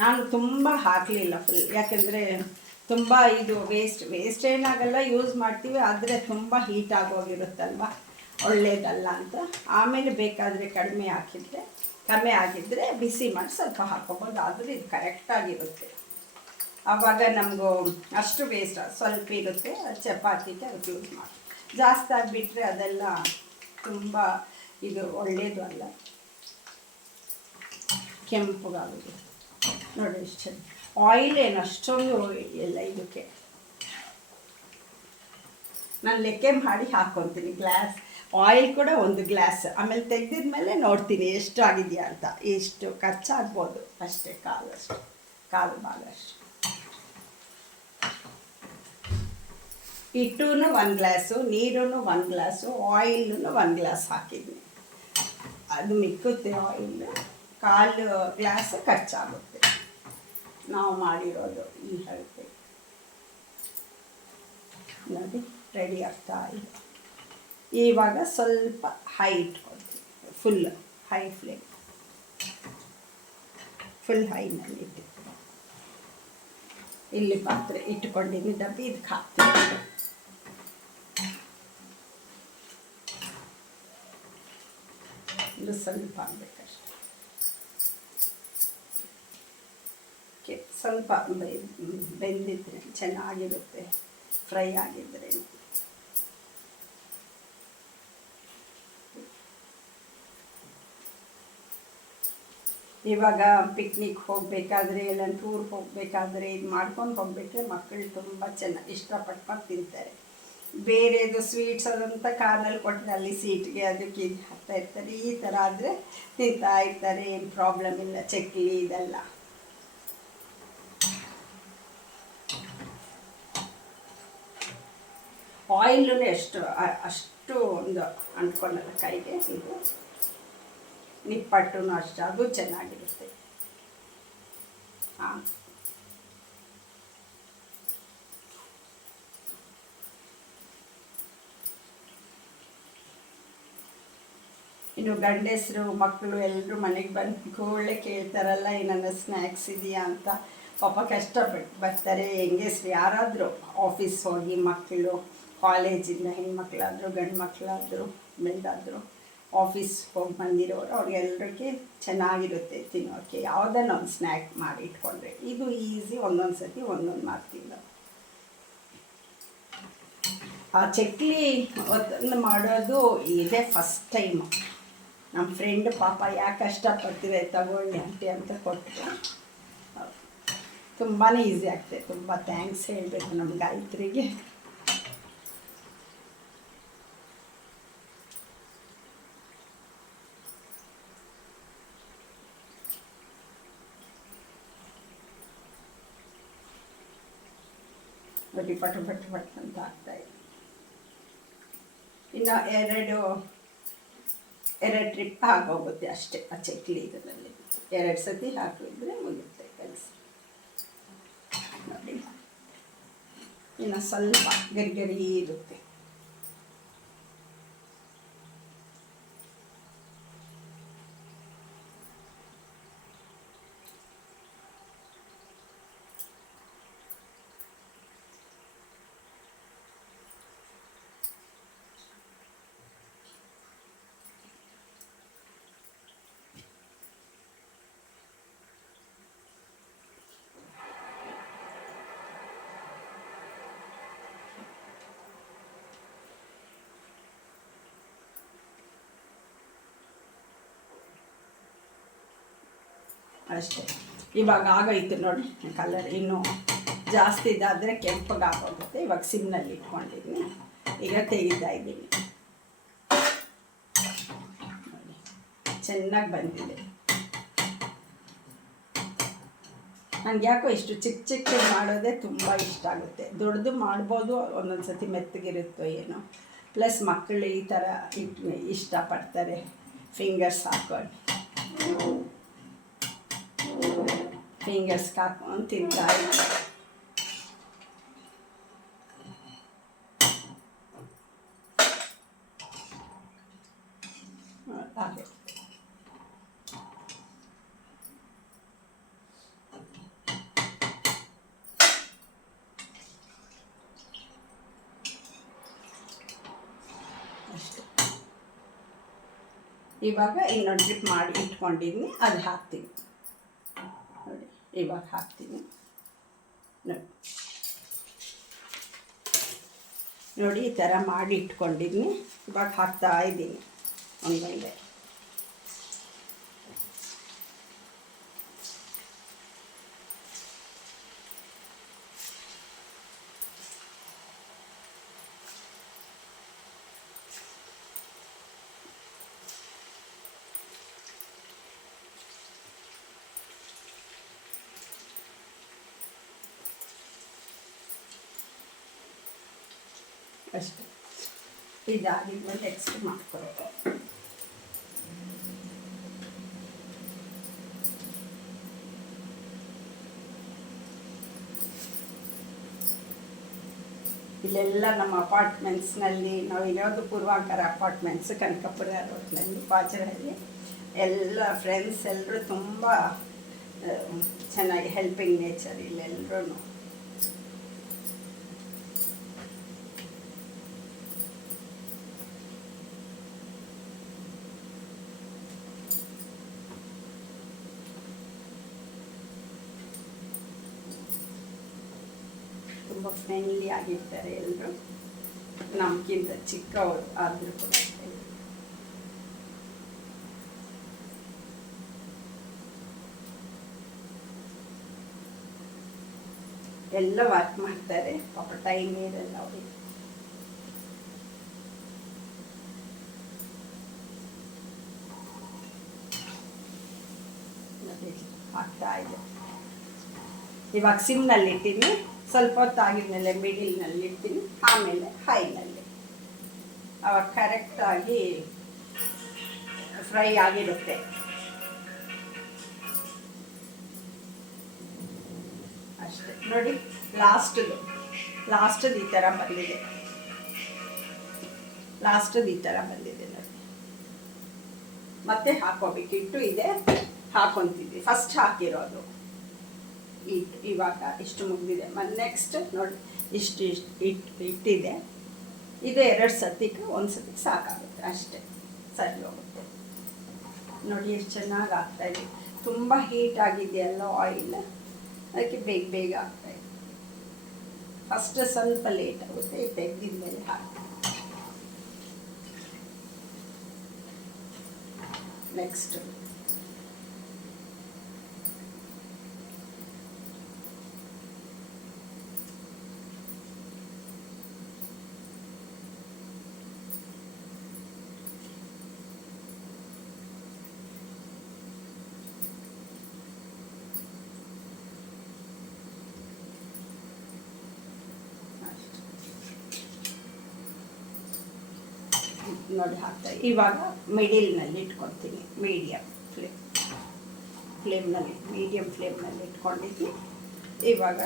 ನಾನು ತುಂಬ ಹಾಕಲಿಲ್ಲ ಫುಲ್, ಯಾಕೆಂದರೆ ತುಂಬ ಇದು ವೇಸ್ಟ್ ಏನಾಗಲ್ಲ, ಯೂಸ್ ಮಾಡ್ತೀವಿ. ಆದರೆ ತುಂಬ ಹೀಟ್ ಆಗೋಗಿರುತ್ತಲ್ವ, ಒಳ್ಳೆಯದಲ್ಲ ಅಂತ. ಆಮೇಲೆ ಬೇಕಾದರೆ ಕಡಿಮೆ ಆಗಿದ್ದರೆ ಬಿಸಿ ಮಾಡಿ ಸ್ವಲ್ಪ ಹಾಕ್ಕೊಬೋದು. ಆದರೆ ಇದು ಕರೆಕ್ಟಾಗಿರುತ್ತೆ. ಆವಾಗ ನಮಗೂ ಅಷ್ಟು ವೇಸ್ಟ್ ಸ್ವಲ್ಪ ಇರುತ್ತೆ, ಚಪಾತಿಗೆ ಅದಕ್ಕೆ ಯೂಸ್ ಮಾಡಿ. ಜಾಸ್ತಿ ಆಗಿಬಿಟ್ರೆ ಅದೆಲ್ಲ ತುಂಬ ಇದು ಒಳ್ಳೆಯದು ಅಲ್ಲ, ಕೆಂಪುಗಾಗುತ್ತೆ. ನೋಡಿ ಎಷ್ಟು ಚೆನ್ನಾಗಿ ಆಯಿಲ್ ಏನು ಅಷ್ಟೊಂದು ಎಲ್ಲ ಇದಕ್ಕೆ. ನಾನು ಲೆಕ್ಕ ಮಾಡಿ ಹಾಕ್ಕೊತೀನಿ ಗ್ಲಾಸ್ ಆಯಿಲ್ ಕೂಡ 1 ಗ್ಲಾಸ್. ಆಮೇಲೆ ತೆಗೆದಿದ್ಮೇಲೆ ನೋಡ್ತೀನಿ ಎಷ್ಟು ಆಗಿದೆಯಾ ಅಂತ. ಎಷ್ಟು ಖರ್ಚಾಗ್ಬೋದು ಅಷ್ಟೇ, ಕಾಲು ಭಾಗ ಅಷ್ಟು. ಹಿಟ್ಟೂ 1 ಗ್ಲಾಸು, ನೀರೂ 1 ಗ್ಲಾಸು, ಆಯಿಲ್ನು 1 ಗ್ಲಾಸ್ ಹಾಕಿದ್ನಿ. ಅದು ಮಿಕ್ಕುತ್ತೆ ಆಯಿಲ್. 1/4 ಗ್ಲಾಸ್ ಖರ್ಚಾಗುತ್ತೆ ನಾವು ಮಾಡಿರೋದು ಈ ಹಳತೆ. ನೋಡಿ ರೆಡಿ ಆಗ್ತಾ ಇದೆ. ಇವಾಗ ಸ್ವಲ್ಪ ಹೈ ಇಟ್ಕೊಳ್ತೀವಿ, ಫುಲ್ ಹೈ ಫ್ಲೇಮ್, ಫುಲ್ ಹೈನಲ್ಲಿ ಇಟ್ಟು ಇಲ್ಲಿ ಪಾತ್ರೆ ಇಟ್ಕೊಂಡಿದ್ದೀನಿ, ಡಬ್ಬಿ ಇದಕ್ಕೆ ಹಾಕ್ತೀನಿ. ಇದು ಸ್ವಲ್ಪ ಆಗಬೇಕಷ್ಟೆ. ಓಕೆ, ಸ್ವಲ್ಪ ಬೆಂದಿದ್ರೆ ಚೆನ್ನಾಗಿರುತ್ತೆ, ಫ್ರೈ ಆಗಿದ್ರೆ. ಇವಾಗ ಪಿಕ್ನಿಕ್ ಹೋಗಬೇಕಾದ್ರೆ ಇಲ್ಲ ಟೂರ್ಗೆ ಹೋಗಬೇಕಾದ್ರೆ ಇದು ಮಾಡ್ಕೊಂಡು ಹೋಗ್ಬೇಕ್ರೆ ಮಕ್ಕಳು ತುಂಬ ಚೆನ್ನಾಗಿ ಇಷ್ಟಪಟ್ಕೊಂಡು ತಿಂತಾರೆ. ಬೇರೆದು ಸ್ವೀಟ್ಸ್ ಅದಂತ ಕಾರ್ನಲ್ಲಿ ಕೊಟ್ಟರೆ ಅಲ್ಲಿ ಸೀಟ್ಗೆ ಅದಕ್ಕೆ ಇದು ಹಾಕ್ತಾ ಇರ್ತಾರೆ. ಈ ಥರ ಆದರೆ ತಿಂತಾ ಇರ್ತಾರೆ, ಏನು ಪ್ರಾಬ್ಲಮ್ ಇಲ್ಲ. ಚಕ್ಲಿ ಇದೆಲ್ಲ ಆಯಿಲು ಅಷ್ಟು ಒಂದು ಅಂಟ್ಕೊಳ್ಳಲ್ಲ ಕೈಗೆ. ಇದು ನಿಪ್ಪಟ್ಟು ಅಷ್ಟು ಅದು ಚೆನ್ನಾಗಿರುತ್ತೆ. ಹಾಂ, ಇನ್ನು ಗಂಡಸರು ಮಕ್ಕಳು ಎಲ್ಲರೂ ಮನೆಗೆ ಬಂದು ಕೂಡಲೇ ಕೇಳ್ತಾರಲ್ಲ ಏನಾರ ಸ್ನ್ಯಾಕ್ಸ್ ಇದೆಯಾ ಅಂತ. ಪಾಪ ಕಷ್ಟಪಟ್ಟು ಬರ್ತಾರೆ ಹೆಂಗಸ್ರು ಯಾರಾದರೂ ಆಫೀಸ್ ಹೋಗಿ, ಮಕ್ಕಳು ಕಾಲೇಜಿಂದ ಹೆಣ್ಮಕ್ಳಾದರೂ ಗಂಡು ಮಕ್ಕಳಾದರೂ ಬೆಂದಾದರೂ ಆಫೀಸ್ ಹೋಗಿ ಬಂದಿರೋರು ಅವ್ರಿಗೆಲ್ಲರಿಗೆ ಚೆನ್ನಾಗಿರುತ್ತೆ ತಿನ್ನೋಕ್ಕೆ. ಯಾವುದನ್ನ ಒಂದು ಸ್ನ್ಯಾಕ್ ಮಾಡಿ ಇಟ್ಕೊಂಡ್ರೆ ಇದು ಈಸಿ. ಒಂದೊಂದು ಸತಿ ಒಂದೊಂದು ಮಾಡ್ತೀವಿ ನಾವು. ಆ ಚಕ್ಲಿ ಮಾಡೋದು ಇದೇ ಫಸ್ಟ್ ಟೈಮು. ನಮ್ಮ ಫ್ರೆಂಡ್ ಪಾಪ ಯಾಕೆ ಕಷ್ಟಪಡ್ತೀವಿ ತಗೊಳ್ಳಿ ಆಂಟಿ ಅಂತ ಕೊಟ್ಟರು. ತುಂಬಾ ಈಸಿ ಆಗ್ತದೆ. ತುಂಬ ಥ್ಯಾಂಕ್ಸ್ ಹೇಳಬೇಕು ನಮ್ಮ ಗಾಯತ್ರಿಗೆ. ನೋಡಿ ಪಟು ಪಟು ಪಟ್ಟು ಅಂತ ಆಗ್ತಾಯಿದೆ. ಇನ್ನು ಎರಡು ಟ್ರಿಪ್ ಆಗೋಗುತ್ತೆ ಅಷ್ಟೇ. ಆ ಚಕ್ಲಿ ಇದರಲ್ಲಿ 2 ಸತಿ ಹಾಕಿದ್ರೆ ಮುಗಿಯುತ್ತೆ ಕೆಲಸ. ನೋಡಿ ಇನ್ನು ಸ್ವಲ್ಪ ಗರಿ ಇರುತ್ತೆ. ಅಷ್ಟೇ. ಇವಾಗ ಆಗೋಯ್ತು ನೋಡಿ ಕಲರ್. ಇನ್ನೂ ಜಾಸ್ತಿ ಇದಾದರೆ ಕೆಂಪಗಾಗೋಗುತ್ತೆ. ಇವಾಗ ಸಿಮ್ನಲ್ಲಿ ಇಟ್ಕೊಂಡಿದ್ದೀನಿ. ಈಗ ತೆಗಿತಾ ಇದ್ದೀನಿ. ನೋಡಿ ಚೆನ್ನಾಗಿ ಬಂದಿದೆ. ನನಗೆ ಯಾಕೋ ಇಷ್ಟು ಚಿಕ್ಕ ಮಾಡೋದೇ ತುಂಬ ಇಷ್ಟ ಆಗುತ್ತೆ. ದೊಡ್ಡದು ಮಾಡ್ಬೋದು, ಒಂದೊಂದು ಸತಿ ಮೆತ್ತಗಿರುತ್ತೋ ಏನೋ. ಪ್ಲಸ್ ಮಕ್ಕಳು ಈ ಥರ ಇಷ್ಟಪಡ್ತಾರೆ ಫಿಂಗರ್ಸ್ ಹಾಕೊಂಡು. ಫಿಂಗರ್ಸ್ಗೆ ಹಾಕೊಂಡು ತಿಂತಾರೆ. ಹಾಗೆ ಅಷ್ಟೇ. ಇವಾಗ ಇನ್ನೊಂದು ಡ್ರಿಪ್ ಮಾಡಿ ಇಟ್ಕೊಂಡಿದ್ದೀನಿ, ಅದು ಹಾಕ್ತೀನಿ ನೋಡಿ. ಇವಾಗ ಹಾಕ್ತೀನಿ ನೋಡಿ. ಈ ಥರ ಮಾಡಿ ಇಟ್ಕೊಂಡಿದ್ದೀನಿ. ಇವಾಗ ಹಾಕ್ತಾ ಇದ್ದೀನಿ ಒಂದೊಂದೇ. ಅಷ್ಟೇ. ಇದಾಗಿದ್ಮೇಲೆ ನೆಕ್ಸ್ಟ್ ಮಾಡ್ಕೊಳ್ಬೇಕು. ಇಲ್ಲೆಲ್ಲ ನಮ್ಮ ಅಪಾರ್ಟ್ಮೆಂಟ್ಸ್ನಲ್ಲಿ ನಾವು ಇರೋದು ಪೂರ್ವಾಂಕರ ಅಪಾರ್ಟ್ಮೆಂಟ್ಸ್, ಕನಕಪುರ ರೋಡ್ನಲ್ಲಿ, ಪಾಚರಹಳ್ಳಿ. ಎಲ್ಲ ಫ್ರೆಂಡ್ಸ್ ಎಲ್ಲರೂ ತುಂಬ ಚೆನ್ನಾಗಿ ಹೆಲ್ಪಿಂಗ್ ನೇಚರ್ ಇಲ್ಲೆಲ್ಲರೂ. ತುಂಬ ಫ್ರೆಂಡ್ಲಿ ಆಗಿರ್ತಾರೆ ಎಲ್ಲರೂ, ನಮಗಿಂತ ಚಿಕ್ಕವರು ಆದರೂ ಕೂಡ. ಎಲ್ಲ ವರ್ಕ್ ಮಾಡ್ತಾರೆ, ಪಾಪ ಟೈಮ್ ಇರಲ್ಲ ಅವರಿಗೆ. ಆಗ್ತಾ ಇದೆ. ಇವಾಗ ಸಿಮ್ನಲ್ಲಿ ಇಟ್ಟಿನಿ, ಸ್ವಲ್ಪ ಹೊತ್ತಾಗಿದ್ಮೇಲೆ ಮಿಡಿಲ್ನಲ್ಲಿ ಇಡ್ತೀನಿ, ಆಮೇಲೆ ಹೈನಲ್ಲಿ. ಅವಾಗ ಕರೆಕ್ಟಾಗಿ ಫ್ರೈ ಆಗಿರುತ್ತೆ. ಅಷ್ಟೇ ನೋಡಿ, ಲಾಸ್ಟದು ಈ ಥರ ಬಂದಿದೆ. ನೋಡಿ, ಮತ್ತೆ ಹಾಕೋಬೇಕಿಟ್ಟು ಇದೆ, ಹಾಕೊತಿದ್ವಿ. ಫಸ್ಟ್ ಹಾಕಿರೋದು ಇವಾಗ ಇಷ್ಟು ಮುಗಿದಿದೆ. ಮತ್ತು ನೆಕ್ಸ್ಟ್ ನೋಡಿ, ಇಷ್ಟು ಇಟ್ಟಿದೆ. ಇದು 2 ಸತಿಗೆ 1 ಸತಿಗೆ ಸಾಕಾಗುತ್ತೆ, ಅಷ್ಟೇ ಸರಿ ಹೋಗುತ್ತೆ. ನೋಡಿ ಎಷ್ಟು ಚೆನ್ನಾಗಿ ಆಗ್ತಾಯಿದೆ. ತುಂಬ ಹೀಟ್ ಆಗಿದೆಯಲ್ಲ ಆಯಿಲ್, ಅದಕ್ಕೆ ಬೇಗ ಆಗ್ತಾಯಿದೆ. ಫಸ್ಟ್ ಸ್ವಲ್ಪ ಲೇಟ್ ಆಗುತ್ತೆ, ತೆಗೆದಿದ ಮೇಲೆ ಹಾಕಿ. ನೆಕ್ಸ್ಟ್ ನೋಡಿ ಹಾಕ್ತಾರೆ. ಇವಾಗ ಮಿಡಿಲ್ನಲ್ಲಿ ಇಟ್ಕೊತೀನಿ, ಮೀಡಿಯಮ್ ಫ್ಲೇಮ್ನಲ್ಲಿ ಇಟ್ಕೊಂಡಿದ್ದೀನಿ. ಇವಾಗ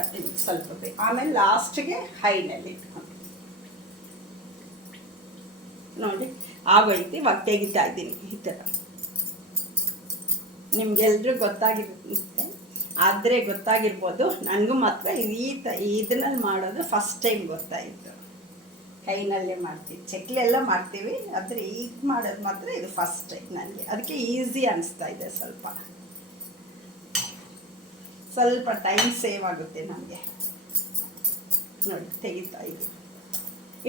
ಸ್ವಲ್ಪ ಬೇಕು, ಆಮೇಲೆ ಲಾಸ್ಟ್ಗೆ ಹೈನಲ್ಲಿ ಇಟ್ಕೊತೀನಿ. ನೋಡಿ ಆಗೋಯ್ತು. ಇವಾಗ ತೆಗಿತಾ ಇದ್ದೀನಿ ಈ ಥರ. ನಿಮ್ಗೆಲ್ರೂ ಗೊತ್ತಾಗಿರ್ಬೋದು. ನನಗೂ ಮಾತ್ರ ಇದನ್ನಲ್ಲಿ ಮಾಡೋದು ಫಸ್ಟ್ ಟೈಮ್ ಗೊತ್ತಾಯಿತು. ಕೈನಲ್ಲೇ ಮಾಡ್ತೀವಿ, ಚಕ್ಲಿ ಎಲ್ಲ ಮಾಡ್ತೀವಿ, ಆದರೆ ಈಗ ಮಾಡೋದು ಮಾತ್ರ ಇದು ಫಸ್ಟ್ ಟೈಮ್ ನನಗೆ. ಅದಕ್ಕೆ ಈಸಿ ಅನಿಸ್ತಾ ಇದೆ. ಸ್ವಲ್ಪ ಟೈಮ್ ಸೇವ್ ಆಗುತ್ತೆ ನಮಗೆ. ನೋಡಿ ತೆಗಿತಾ ಇದ್ದೀವಿ.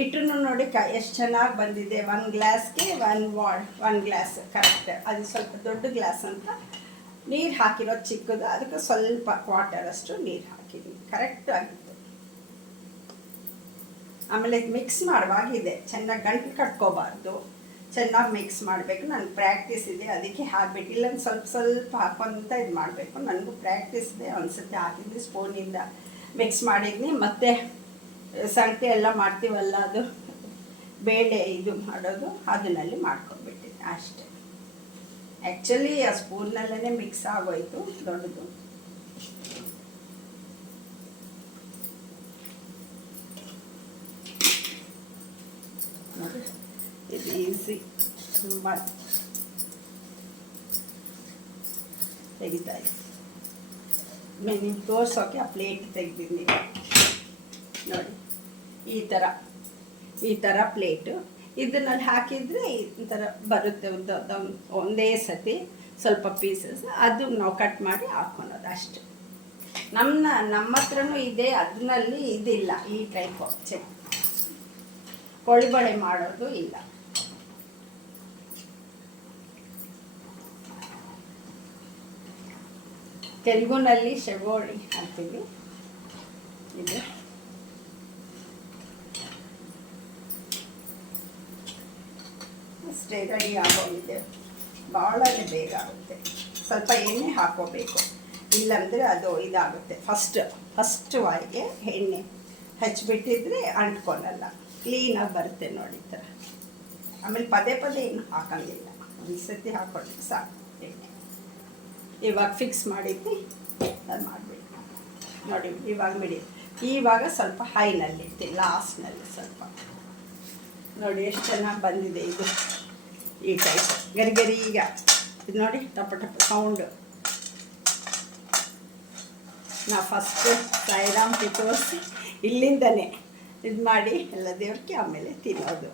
ಇಟ್ಟರು ನೋಡಿ ಎಷ್ಟು ಚೆನ್ನಾಗಿ ಬಂದಿದೆ. 1 ಗ್ಲಾಸ್ಗೆ 1 ಗ್ಲಾಸ್ ಕರೆಕ್ಟ್. ಅದು ಸ್ವಲ್ಪ ದೊಡ್ಡ ಗ್ಲಾಸ್ ಅಂತ ನೀರು ಹಾಕಿರೋದು ಚಿಕ್ಕದು, ಅದಕ್ಕೆ ಸ್ವಲ್ಪ ಕ್ವಾರ್ಟರಷ್ಟು ನೀರು ಹಾಕಿದ್ದೀನಿ. ಕರೆಕ್ಟ್ ಆಗಿತ್ತು. ಆಮೇಲೆ ಮಿಕ್ಸ್ ಮಾಡುವಾಗಿದೆ, ಚೆನ್ನಾಗಿ ಗಂಟು ಕಟ್ಕೋಬಾರ್ದು, ಚೆನ್ನಾಗಿ ಮಿಕ್ಸ್ ಮಾಡಬೇಕು. ನನಗೆ ಪ್ರಾಕ್ಟೀಸ್ ಇದೆ, ಅದಕ್ಕೆ ಹಾಕ್ಬೇಕು. ಇಲ್ಲಂದ್ರೆ ಸ್ವಲ್ಪ ಹಾಕೊಂತ ಇದು ಮಾಡಬೇಕು. ನನಗೂ ಪ್ರಾಕ್ಟೀಸ್ ಇದೆ. ಒಂದ್ಸತಿ ಹಾಕಿದ್ವಿ, ಸ್ಪೂನಿಂದ ಮಿಕ್ಸ್ ಮಾಡಿದ್ನಿ. ಮತ್ತು ಸಂಗಟಿ ಎಲ್ಲ ಮಾಡ್ತೀವಲ್ಲ, ಅದು ಬೇಳೆ ಇದು ಮಾಡೋದು, ಅದನ್ನಲ್ಲಿ ಮಾಡ್ಕೊಂಡ್ಬಿಟ್ಟಿದ್ದೆ ಅಷ್ಟೇ. ಆ್ಯಕ್ಚುಲಿ ಆ ಸ್ಪೂನ್ನಲ್ಲೇ ಮಿಕ್ಸ್ ಆಗೋಯ್ತು ದೊಡ್ಡದು. ಇದು ಈಸಿ, ತುಂಬ ತೆಗಿತಾ ಇದ್ದೀನಿ. ನಿಮ್ಗೆ ತೋರ್ಸೋಕೆ ಆ ಪ್ಲೇಟ್ ತೆಗೆದಿದ್ದೀನಿ. ನೋಡಿ ಈ ಥರ ಪ್ಲೇಟು ಇದನ್ನಲ್ಲಿ ಹಾಕಿದರೆ ಈ ಥರ ಬರುತ್ತೆ. ಒಂದೇ ಸತಿ ಸ್ವಲ್ಪ ಪೀಸಸ್ ಅದು ನಾವು ಕಟ್ ಮಾಡಿ ಹಾಕ್ಕೊಳೋದು ಅಷ್ಟೆ. ನಮ್ಮ ಹತ್ರನೂ ಇದೆ, ಅದರಲ್ಲಿ ಇದಿಲ್ಲ ಈ ಟೈಪ್ ಕೋಳಿಬಳೆ ಮಾಡೋದು ಇಲ್ಲ. ತೆಲುಗುನಲ್ಲಿ ಶೆಗೋಳಿ ಅಂತೀವಿ. ಇದು ಅಷ್ಟೇ ರೆಡಿ ಆಗೋಗಿದೆ. ಭಾಳನೇ ಬೇಗ ಆಗುತ್ತೆ. ಸ್ವಲ್ಪ ಎಣ್ಣೆ ಹಾಕೋಬೇಕು, ಇಲ್ಲಾಂದರೆ ಅದು ಇದಾಗುತ್ತೆ. ಫಸ್ಟ್ ವಾಯಿಗೆ ಎಣ್ಣೆ ಹಚ್ಚಿಬಿಟ್ಟಿದ್ರೆ ಅಂಟ್ಕೊಳ್ಳಲ್ಲ, ಕ್ಲೀನಾಗಿ ಬರುತ್ತೆ ನೋಡಿ ಈ ಥರ. ಆಮೇಲೆ ಪದೇ ಏನು ಹಾಕೋಂಗಿಲ್ಲ, ಒಂದು ಸತಿ ಹಾಕ್ಕೊಳ್ಳಿ ಸಾಕು ಎಣ್ಣೆ. ಇವಾಗ ಫಿಕ್ಸ್ ಮಾಡಿದ್ದು ಅದು ಮಾಡಬೇಕು ನೋಡಿ. ಇವಾಗ ಸ್ವಲ್ಪ ಹೈನಲ್ಲಿ ಇರ್ತೀನಿ, ಲಾಸ್ಟ್ನಲ್ಲಿ ಸ್ವಲ್ಪ. ನೋಡಿ ಎಷ್ಟು ಚೆನ್ನಾಗಿ ಬಂದಿದೆ ಇದು. ಈ ಟೈಪ್ ಗರಿ ಈಗ ಇದು ನೋಡಿ, ಟಪ ಸೌಂಡು. ನಾವು ಫಸ್ಟ್ ಸಾಯಿರಾಮ್ಗೆ ತೋರಿಸಿ ಇಲ್ಲಿಂದನೇ ಇದು ಮಾಡಿ ಎಲ್ಲ ದೇವ್ರಿಗೆ ಆಮೇಲೆ ತಿನ್ನೋದು.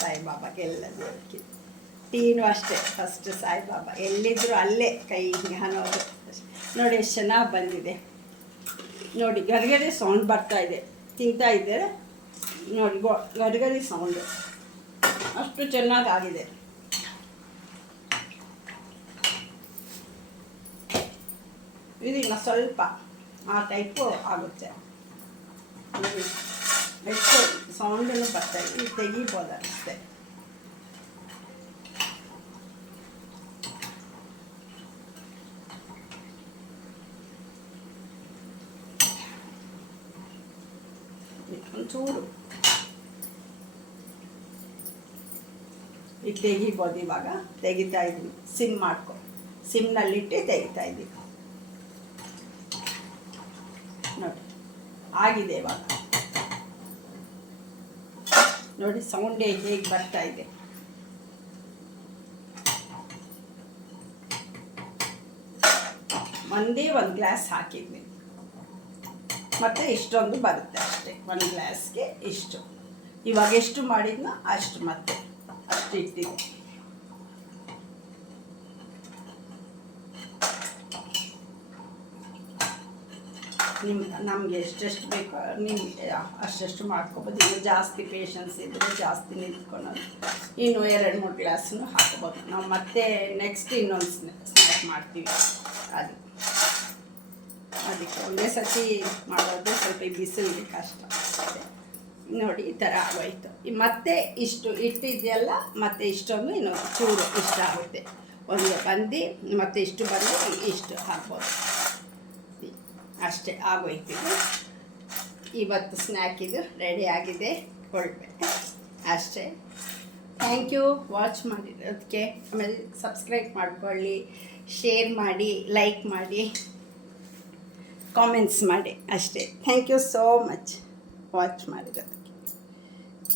ಸಾಯಿಬಾಬಾಗೆ ಎಲ್ಲ ದೇವ್ರಿಗೆ. ಟೀನು ಅಷ್ಟೇ, ಫಸ್ಟ್ ಸಾಯಿಬಾಬಾ ಎಲ್ಲಿದ್ದರೂ ಅಲ್ಲೇ ಕೈ ಅನ್ನೋದು. ನೋಡಿ ಎಷ್ಟು ಚೆನ್ನಾಗಿ ಬಂದಿದೆ ನೋಡಿ, ಗರಿಗರಿ ಸೌಂಡ್ ಬರ್ತಾಯಿದೆ. ತಿಂತಾ ಇದ್ದರೆ ನೋಡಿ ಗರಿಗರಿ ಸೌಂಡು ಅಷ್ಟು ಚೆನ್ನಾಗಾಗಿದೆ. ಇದೀಗ ಸ್ವಲ್ಪ ಆ ಟೈಪು ಆಗುತ್ತೆ. ಎಷ್ಟು ಸೌಂಡನ್ನು ಬರ್ತಾಯಿದೆ, ಇದು ತೆಗಿಬೋದು ಅಷ್ಟೇ. ಒಂಚೂರು ಇದು ತೆಗಿಬೋದು. ಇವಾಗ ತೆಗಿತಾ ಇದ್ದೀನಿ, ಸಿಮ್ ಮಾಡ್ಕೊ, ಸಿಮ್ನಲ್ಲಿಟ್ಟು ತೆಗಿತಾ ಇದ್ದೀನಿ ನೋಡಿ. ಆಗಿದೆ ಇವಾಗ ನೋಡಿ, ಸೌಂಡೇ ಹೇಗೆ ಬರ್ತಾ ಇದೆ. ಒಂದೇ ಒಂದು ಗ್ಲಾಸ್ ಹಾಕಿದ್ವಿ, ಮತ್ತು ಇಷ್ಟೊಂದು ಬರುತ್ತೆ ಅಷ್ಟೇ. ಒಂದು ಗ್ಲಾಸ್ಗೆ ಇಷ್ಟು. ಇವಾಗ ಎಷ್ಟು ಮಾಡಿದ್ನೋ ಅಷ್ಟು, ಮತ್ತೆ ಅಷ್ಟು ಇಟ್ಟಿದ್ದೆ. ನಮಗೆ ಎಷ್ಟೆಷ್ಟು ಬೇಕೋ ನಿಮಗೆ ಅಷ್ಟೆಷ್ಟು ಮಾಡ್ಕೊಬೋದು. ಇನ್ನು ಜಾಸ್ತಿ ಪೇಷನ್ಸ್ ಇದ್ದರೆ ಜಾಸ್ತಿ ನಿಂತ್ಕೊಳ್ಳೋದು, ಇನ್ನು 2-3 ಗ್ಲಾಸನ್ನು ಹಾಕ್ಬೋದು. ನಾವು ಮತ್ತೆ ನೆಕ್ಸ್ಟ್ ಇನ್ನೊಂದು ಸ್ನ್ಯಾಕ್ ಮಾಡ್ತೀವಿ. ಅದಕ್ಕೆ ಒಂದೇ ಸರ್ತಿ ಮಾಡೋದು ಸ್ವಲ್ಪ ಬಿಸಿಲಿಗೆ ಕಷ್ಟ ಅಷ್ಟೇ. ನೋಡಿ ಈ ಥರ ಆಗೋಯ್ತು. ಮತ್ತೆ ಇಷ್ಟು ಇಟ್ಟಿದೆಯಲ್ಲ, ಮತ್ತೆ ಇಷ್ಟೊಂದು ಇನ್ನೊಂದು ಚೂರು ಇಷ್ಟ ಆಗುತ್ತೆ. ಒಂದು ಬಂದು ಮತ್ತೆ ಇಷ್ಟು ಬಂದು ಇಷ್ಟು ಹಾಕ್ಬೋದು ಅಷ್ಟೇ. ಆಗೋಯ್ತು. ಇವತ್ತು ಸ್ನ್ಯಾಕ್ ಇದು ರೆಡಿ ಆಗಿದೆ, ಕೊಡಬೇಕು ಅಷ್ಟೇ. ಥ್ಯಾಂಕ್ ಯು ವಾಚ್ ಮಾಡಿರೋದಕ್ಕೆ. ಆಮೇಲೆ ಸಬ್ಸ್ಕ್ರೈಬ್ ಮಾಡ್ಕೊಳ್ಳಿ, ಶೇರ್ ಮಾಡಿ, ಲೈಕ್ ಮಾಡಿ, ಕಾಮೆಂಟ್ಸ್ ಮಾಡಿ ಅಷ್ಟೇ. Thank you so much watch ಮಾಡಿರೋದು.